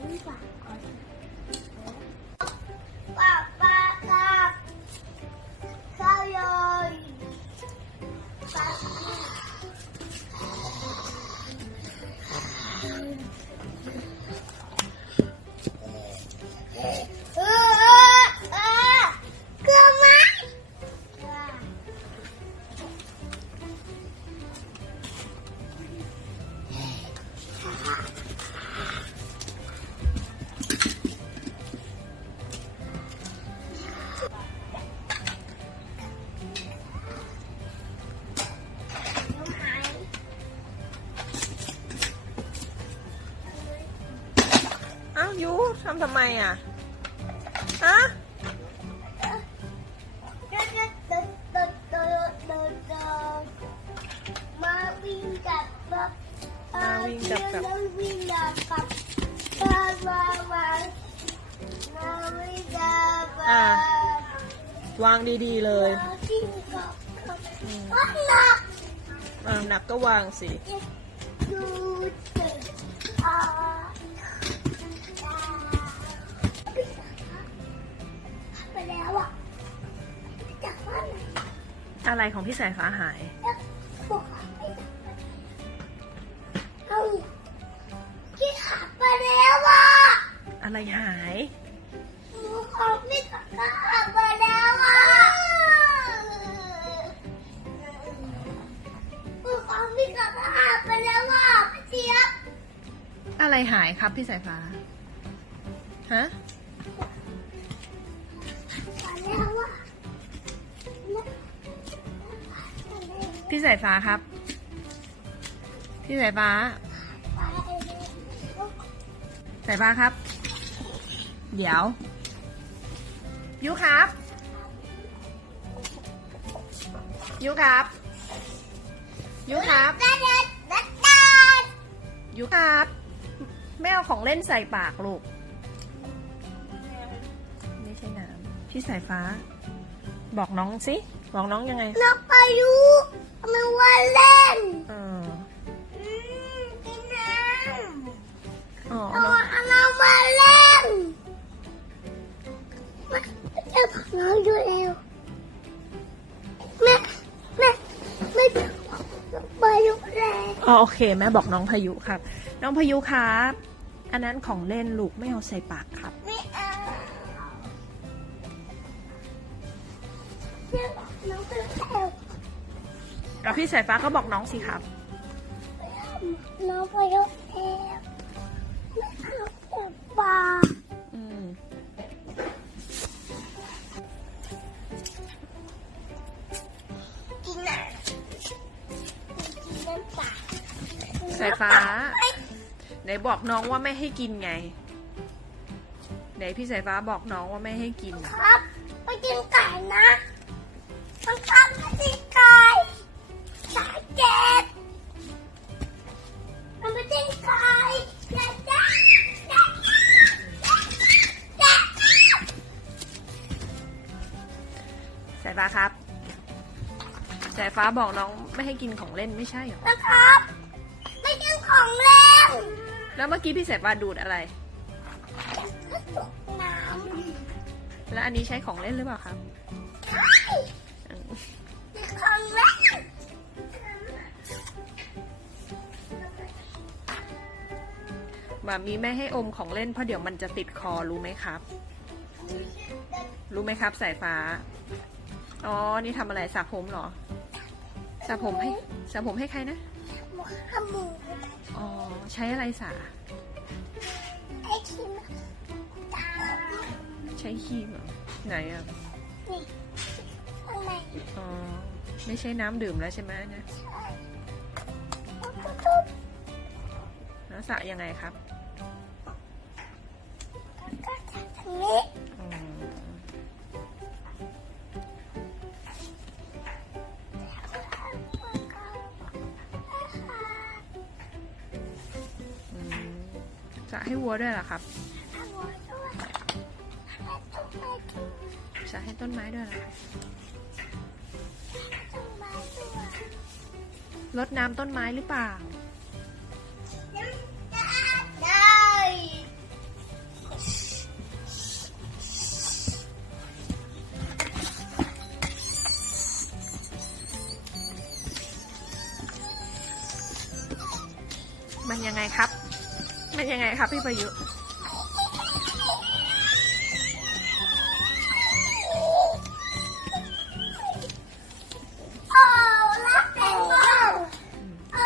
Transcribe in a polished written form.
ไม่ฝากก่อนป้าป้าครับข้าวโยนป้าเกลือไหมอ้าวยูทำไมอ่ะฮะมาวิ่งกับวิ่งกับมาวิ่งกับวางดีๆเลยหนักก็วางสิไปแล้วอ่ะจากบ้าน อะไรของพี่สายฟ้าหายเอาที่ขาไปแล้วอ่ะอะไรหาย หนูของพี่ขาไปแล้วอ่ะหนูของพี่ขาไปแล้วอ่ะพี่เจี๊ยบ อะไรหายครับพี่สายฟ้าฮะ ไปแล้วอ่ะ พี่สายฟ้าครับพี่สายฟ้าสายฟ้าครับเดี๋ยวยูครับยูครับยูครับยูครับไม่เอาของเล่นใส่ปากลูกไม่ใช่น้ำพี่สายฟ้าบอกน้องสิบอกน้องยังไงน้องพายุมันว่าเล่นกินน้ำน้องมาเล่นมาจะผักน้องอยู่แล้วแม่จะพายุแล้วโอเคแม่บอกน้องพายุครับน้องพายุครับอันนั้นของเล่นลูกไม่เอาใส่ปากครับไม่เอาน้องไปแล้วแล้วพี่สายฟ้าก็บอกน้องสิครับน้องพายุแล้วไม่เอาแต่ปลากินน้ำปลาสายฟ้าไหนบอกน้องว่าไม่ให้กินไงไหนพี่สายฟ้าบอกน้องว่าไม่ให้กินครับไปกินไก่นะมันทำไม่กินไก่สายเจ็ดมันไม่กินไก่สายฟ้าครับสายฟ้าบอกน้องไม่ให้กินของเล่นไม่ใช่หรอนะครับไม่กินของเล่นแล้วเมื่อกี้พี่สายฟ้าดูดอะไรน้ำแล้วอันนี้ใช้ของเล่นหรือเปล่าครับใช่ของเล่นแบบนี้ไม่ให้อมของเล่นเพราะเดี๋ยวมันจะติดคอรู้ไหมครับรู้ไหมครับสายฟ้าอ๋อนี่ทำอะไรสระผมเหรอสระผมให้ใครนะหมูอ๋อใช้อะไรสระใช้ครีมเหรอไหนอ่ะนี่อะไรอ๋อไม่ใช่น้ำดื่มแล้วใช่ไหมนะแล้วสระยังไงครับก็ทำนี้สระให้วัวด้วยเหรอครับสระให้ต้นไม้ด้วยเหรอครับรดน้ำต้นไม้หรือเปล่าได้ มันยังไงครับพี่ประยุทธ์ โอ้รักแต่ว่าโอ้